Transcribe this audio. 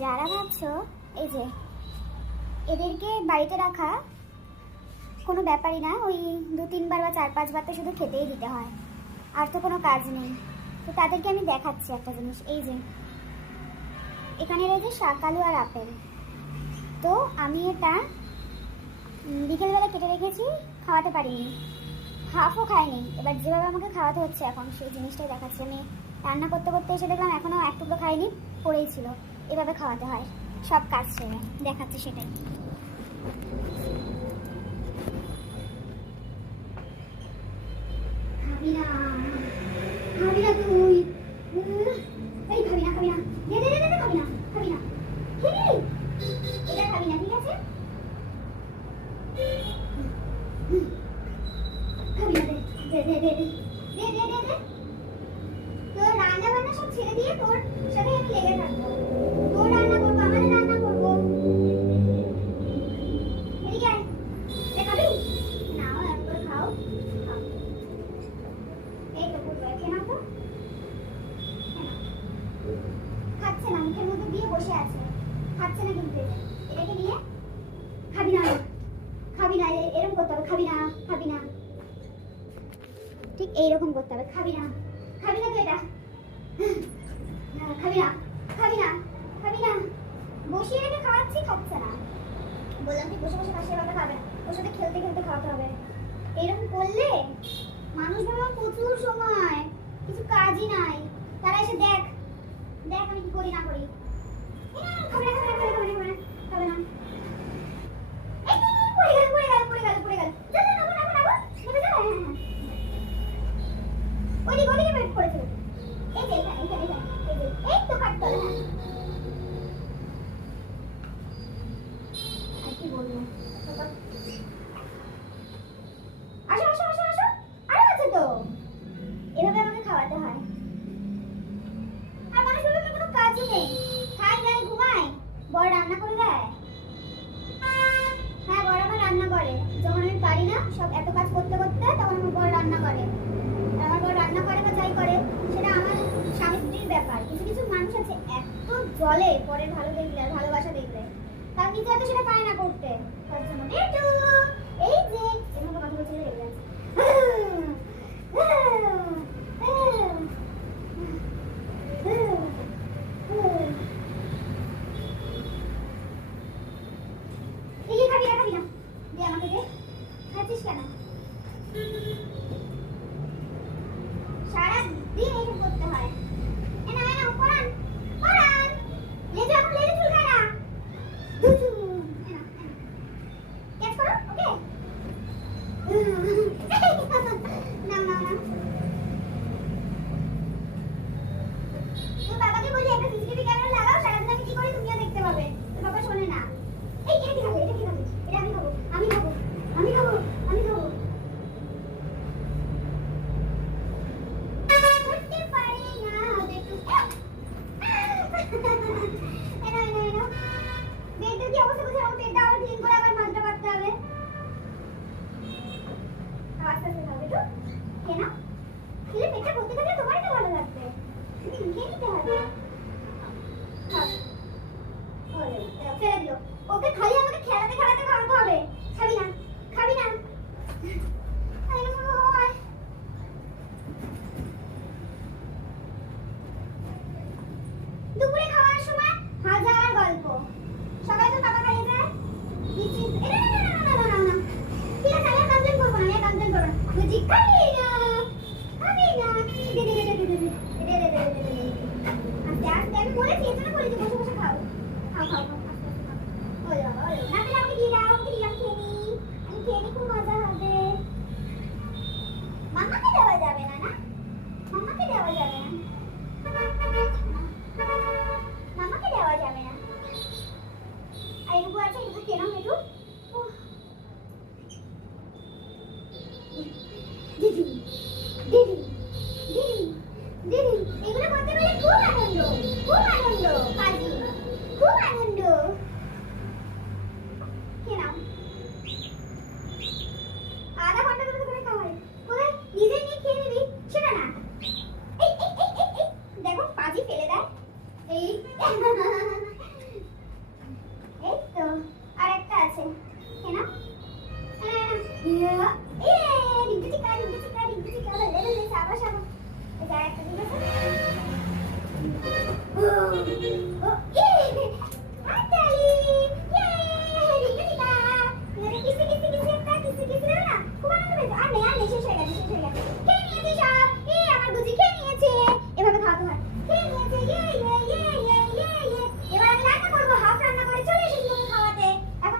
যারা ভাবছো এই যে এদেরকে বাড়িতে রাখা কোনো ব্যাপারই না, ওই 2-3 বার বা 4-5 বার তো শুধু খেতেই দিতে হয়, আর তো কোনো কাজ নেই। তো তাদেরকে আমি দেখাচ্ছি একটা জিনিস। এই যে এখানে রয়েছে শাকালু আর আপেল। তো আমি এটা বিকেলবেলা কেটে রেখেছি, খাওয়াতে পারিনি, হাফও খাইনি। এবার যেভাবে আমাকে খাওয়াতে হচ্ছে এখন সেই জিনিসটাই দেখাচ্ছি। আমি রান্না করতে করতে এসে দেখলাম এখনও এক টুকরো খাইনি, পড়েই ছিল। এভাবে খাওয়াতে হয় সব কাজ সেরে, দেখাচ্ছি সেটাই। খাবি না, খাবি না তুই, এই খাবি না, খাবি না, দে দে দে, খাবি না, খাবি না, খেলি এটা খাবি না, ঠিক আছে? খাবি না, দে দে দে দে দে দে দে দে। তোর রান্না বান্না সব ছেড়ে দিয়ে তোর সাথে আমি লেগে থাকবো। তোর রান্না করবো, আমাদের রান্না করবো। এদিকে আয়, খাবি না? একবার খাও, এই তো পুরো খেয়ে নাও তো। খাচ্ছে না, মুখের মধ্যে দিয়ে বসে আছে, খাচ্ছে না কিন্তু। এটাকে নিয়ে খাবি না, খাবি না, এরকম করতে হবে। খাবি না, খাবি না, ঠিক এইরকম করতে হবে। খাবি না, খাবি না তো এটা, খাবি না, খাবি না, খাবি না। বসিয়ে রেখে খাওয়াচ্ছি, খাচ্ছে না। বললাম তুই বসে বসে পাশে এভাবে খাবে না, ওর সাথে খেলতে খেলতে খাওয়াতে হবে। এইরকম করলে মানুষ ভাবে প্রচুর সময়, কিছু কাজই নাই। তারা এসে দেখ দেখ আমি কি করি না করি। খাবে না, খাবে না, খাবে না, খাবে না, খাবে না। পড়ে গেল, পড়ে গেল, পড়ে গেল, পড়ে গেল। যা যা, নামো নামো নামো, নেমে যা। ওইদিকে ওইদিকে বের করেছিল। এই যে এখানে এখানে এখানে, এই যে এই তো কাটতে হবে। আর কি বলবো, আসো আসো আসো আসো, আরো আছে তো। এভাবে আমাকে খাওয়াতে হয়। আর মানুষ বলে কোনো কাজই নেই, খাই দাই ঘুমায়, বড় রান্না করে দেয়। হ্যাঁ, বড় আমার রান্না করে যখন আমি পারি না, সব এত কাজ করতে করতে, তখন আমার বড় রান্না করে। আমার বড় রান্না করে বা যাই করে সেটা আমার স্বামী স্ত্রীর ব্যাপার। কিছু কিছু মানুষ আছে এত জলে পরের ভালো দেখলে আর ভালোবাসা দেখলে, তার নিজে হয়তো সেটা পায় না করতে। তার জন্য এই যে এরকম কথা বলছিল রেগে যাচ্ছে। খাবি না, খাবি না, দে আমাকে দে। খাচ্ছিস কেন? সারাদিন এইসব করতে হয়। এনা এনা পড়ান পড়ান, লেজে এখন লেজে চুলকায় না। দুচু এনা এনা ক্যাচ করো, ওকে। না না না, তোর বাবাকে বলি একটা সিসিটিভি ক্যামেরা লাগাও, সারাদিন আমি কি করি তুমিও দেখতে পাবে। তোর বাবা শোনে না। এই এটা কি খাবে, এটা কি খাবে, এটা আমি খাবো, আমি খাবো, আমি খাবো, আমি খাবো। ওকে খালি আমাকে খেলাতে খেলাতে খাওয়াতে হবে। খাবি না, খাবি না। দুপুরে খাওয়ার সময় হাজার গল্প, সবাই তো টাকা খাইয়ে দেয়। ঠিক আছে, আমি কমপ্লেন করবো না, আমি কমপ্লেন করবো না। বুঝি খাবি না, খাবি না, দে দে দে দে দে দে দে দে দে দে। আস্তে আস্তে আমি বলেছি, এজন্য বলেছি বসে বসে খাও, খাও খাও খাও।